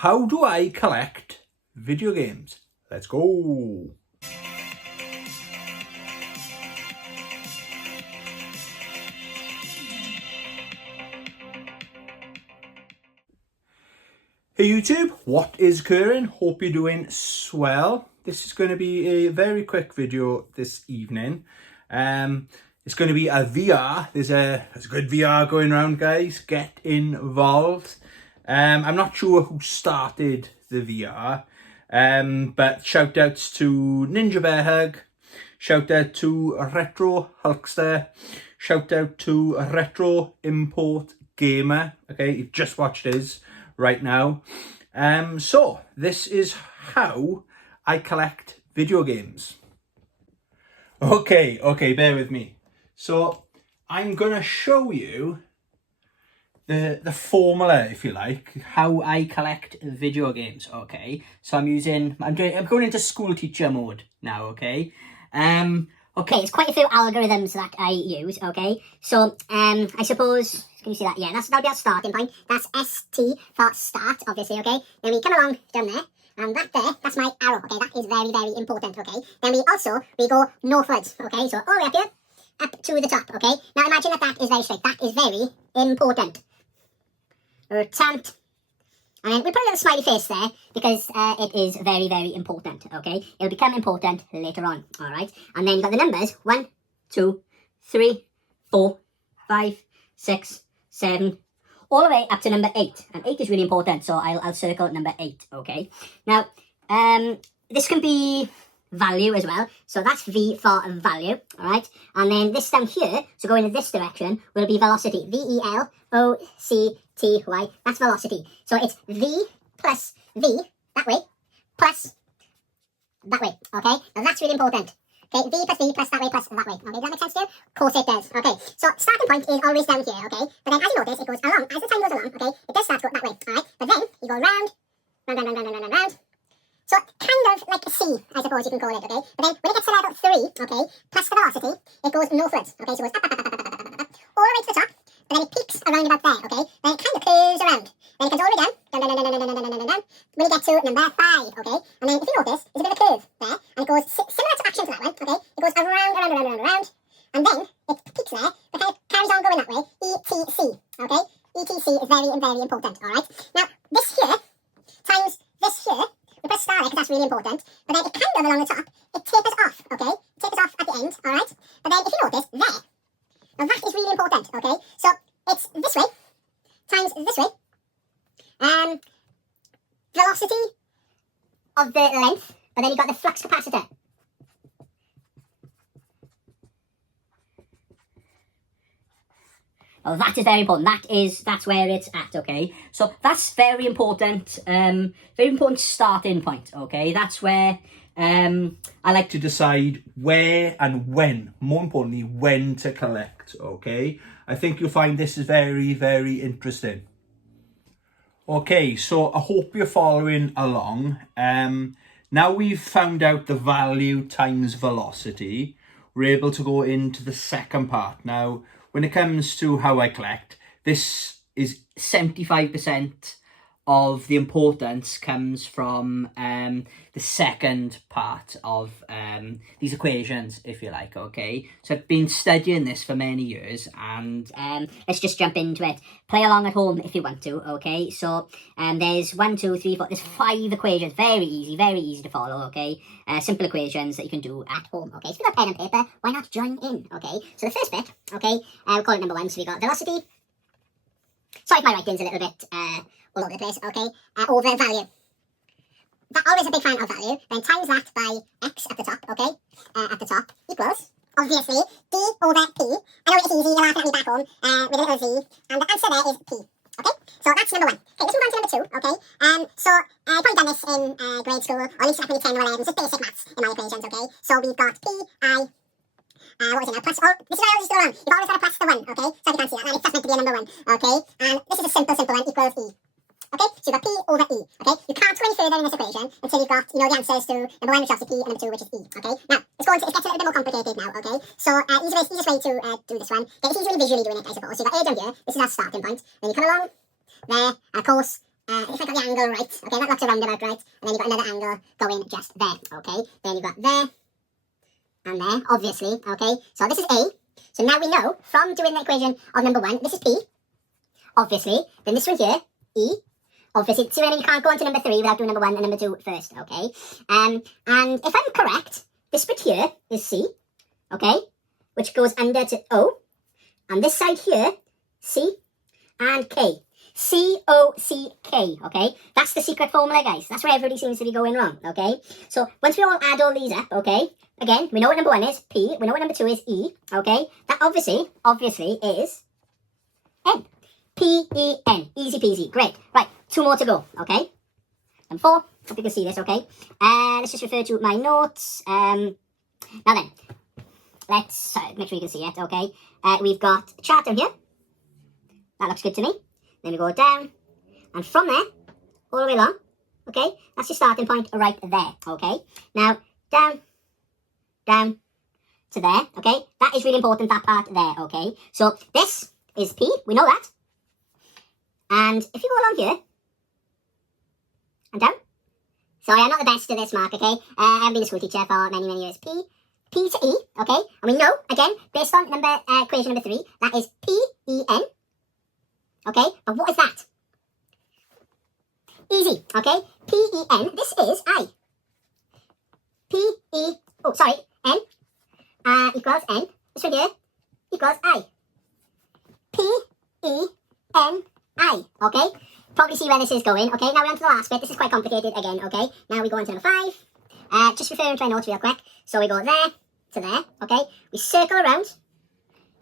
How do I collect video games? Let's go. Hey YouTube, what is occurring? Hope you're doing swell. This is going to be a very quick video this evening. It's going to be a VR. There's a good VR going around, guys. Get involved. I'm not sure who started the VR, but shout outs to Ninja Bear Hug, shout out to Retro Hulkster, shout out to Retro Import Gamer. Okay, you've just watched his right now. So this is how I collect video games. Okay, bear with me. So I'm gonna show you the formula, if you like, how I collect video games. Okay, so I'm going into school teacher mode now. Okay, Okay, there's quite a few algorithms that I use, okay? So, I suppose, can you see that? Yeah, that'll be our starting point. That's ST for start, obviously, okay? Then we come along down there, and that there, that's my arrow, okay? That is very, very important, okay? Then we go northwards, okay? So all the way up here, up to the top, okay? Now imagine that is very straight. That is very important. Attempt. And then we put a little smiley face there because it is very, very important, okay? It'll become important later on, all right? And then you've got the numbers, 1, 2, 3, 4, 5, 6, 7, all the way up to number 8. And 8 is really important, so I'll circle number 8, okay? Now, this can be value as well. So that's V for value, all right? And then this down here, so going in this direction, will be velocity. VELOCTY, that's velocity. So it's V plus V, that way, plus that way, okay? Now that's really important. Okay, V plus V plus that way plus that way. Okay, does that make sense to you? Of course it does. Okay, so starting point is always down here, okay? But then as you notice, it goes along. As the time goes along, okay, it does start to go that way, all right? But then you go round. So kind of like a C, I suppose you can call it, okay? But then when it gets to level 3, okay, plus the velocity, it goes northwards, okay? So it goes up, all the way to the top, but then it peaks around about there, okay? Then it kind of curves around. Then it comes all the way down, when you get to number 5, okay? And then if you notice, there's a bit of a curve there, and it goes similar to action to that one, okay? It goes around, and then it peaks there, but kind of carries on going that way, ETC, okay? ETC is very, very important, alright? Now, this here, times this here, we press star there because that's really important, but then it kind of along the top, it tapers off, okay? It tapers off at the end, alright? But then if you notice, there, now that is really important, okay? So it's this way, times this way, velocity of the length, but then you've got the flux capacitor. Oh, that is very important. That's where it's at, okay? So that's very important starting point, okay? That's where I like to decide where and when, more importantly, when to collect, okay? I think you'll find this is very, very interesting. Okay, so I hope you're following along. Now we've found out the value times velocity, we're able to go into the second part. Now, when it comes to how I collect, this is 75% of the importance comes from the second part of these equations, if you like, okay? So I've been studying this for many years, and let's just jump into it. Play along at home if you want to, okay? So there's 1, 2, 3, 4, there's 5 equations. Very easy to follow, okay? Simple equations that you can do at home, okay? So if you've got pen and paper, why not join in, okay? So the first bit, okay, we'll call it number 1. So we got velocity. Sorry if my writing's a little bit all over the place, okay? Over value. Always a big fan of value. Then times that by x at the top, okay? At the top equals, obviously, d over p. I know it's easy, you're laughing at me back home with a little z. And the answer there is p. Okay? So that's number 1. Okay, let's move on to number 2, okay? So I've probably done this in grade school, or at least up in 10 or 11. It's just basic maths in my equations, okay? So we've got p, I, what is it now? Plus, oh, this is why I always do it wrong. You've always got to plus the 1, okay? So if you can't see that, it's just meant to be a number 1, okay? And this is a simple one, equals e. Okay, so you've got P over E, okay? You can't go any further in this equation until you've got, the answers to number 1, which is obviously P, and number 2, which is E, okay? Now, it gets a little bit more complicated now, okay? So, easiest way to do this one, okay, it's easily visually doing it, I suppose. So you've got A down here, this is our starting point. Then you come along, there, and of course, if I got the angle right, okay, that looks a roundabout right, and then you've got another angle going just there, okay, then you've got there, and there, obviously, okay, so this is A, so now we know, from doing the equation of number 1, this is P, obviously, then this one here, E, obviously, so you can't go on to number 3 without doing number 1 and number 2 first, okay, and if I'm correct, this bit here is C, okay, which goes under to O, and this side here, C, and K. C-O-C-K, okay? That's the secret formula, guys. That's where everybody seems to be going wrong, okay? So, once we all add all these up, okay? Again, we know what number 1 is, P. We know what number 2 is, E, okay? That obviously is N. P-E-N. Easy peasy. Great. Right, 2 more to go, okay? And 4. Hope you can see this, okay? Let's just refer to my notes. Now then, let's make sure you can see it, okay? We've got a chart down here. That looks good to me. Then we go down, and from there, all the way along, okay, that's your starting point right there, okay. Now, down to there, okay, that is really important, that part there, okay. So, this is P, we know that, and if you go along here, and down, sorry, I'm not the best at this, Mark, okay, I haven't been a school teacher for many, many years, P to E, okay, and we know, again, based on equation number 3, that is P-E-N, okay, but what is that? Easy, okay? P-E-N, this is I. N, equals N. This one here equals I. P-E-N-I, okay? Probably see where this is going, okay? Now we're on to the last bit. This is quite complicated again, okay? Now we go on to number 5. Just referring to my notes real quick. So we go there to there, okay? We circle around.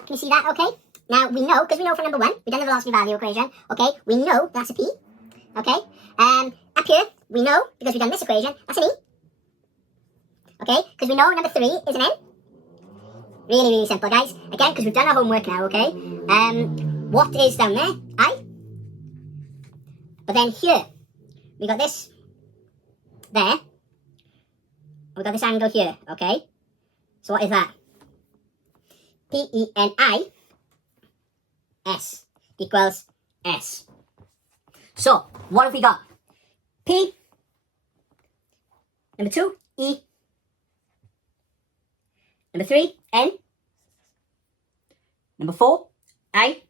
Can you see that, okay? Now, we know, because we know from number 1, we've done the velocity value equation, okay? We know that's a P, okay? Up here, we know, because we've done this equation, that's an E, okay? Because we know number 3 is an N. Really, really simple, guys. Again, because we've done our homework now, okay? What is down there? I. But then here, we got this there. We got this angle here, okay? So what is that? P-E-N-I. S equals S. So, what have we got? P, number 2, E, number 3, N, number 4, I,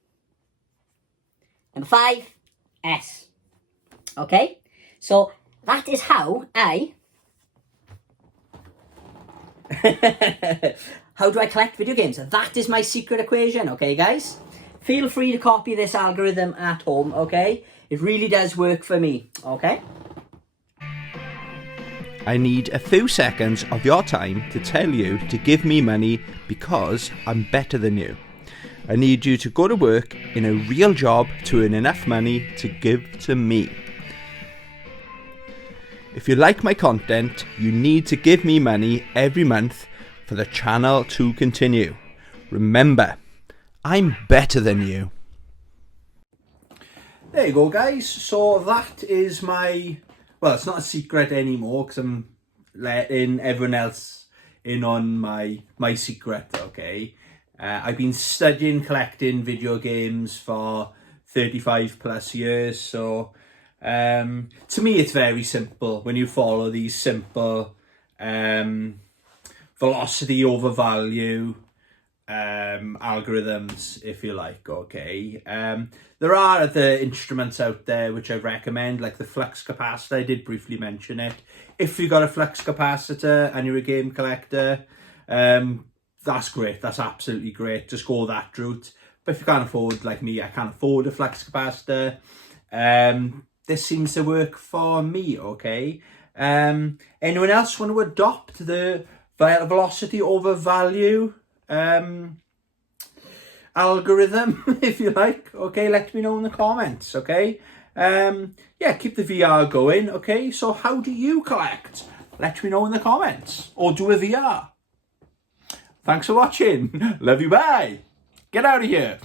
number 5, S. Okay? So, that is how how do I collect video games? That is my secret equation, okay, guys? Feel free to copy this algorithm at home, okay? It really does work for me, okay? I need a few seconds of your time to tell you to give me money because I'm better than you. I need you to go to work in a real job to earn enough money to give to me. If you like my content, you need to give me money every month for the channel to continue. Remember, I'm better than you. There you go, guys. So that is my... Well, it's not a secret anymore because I'm letting everyone else in on my secret, okay? I've been studying collecting video games for 35 plus years, so to me it's very simple when you follow these simple velocity over value algorithms, if you like, okay? There are other instruments out there which I recommend, like the flux capacitor. I did briefly mention it. If you've got a flux capacitor and you're a game collector, that's great. That's absolutely great. Just go that route. But if you can't afford, like me, I can't afford a flux capacitor, this seems to work for me, okay? Anyone else want to adopt the velocity over value algorithm, if you like, okay? Let me know in the comments, okay? Yeah, keep the VR going, okay? So how do you collect? Let me know in the comments, or do a VR. Thanks for watching. Love you, bye. Get out of here.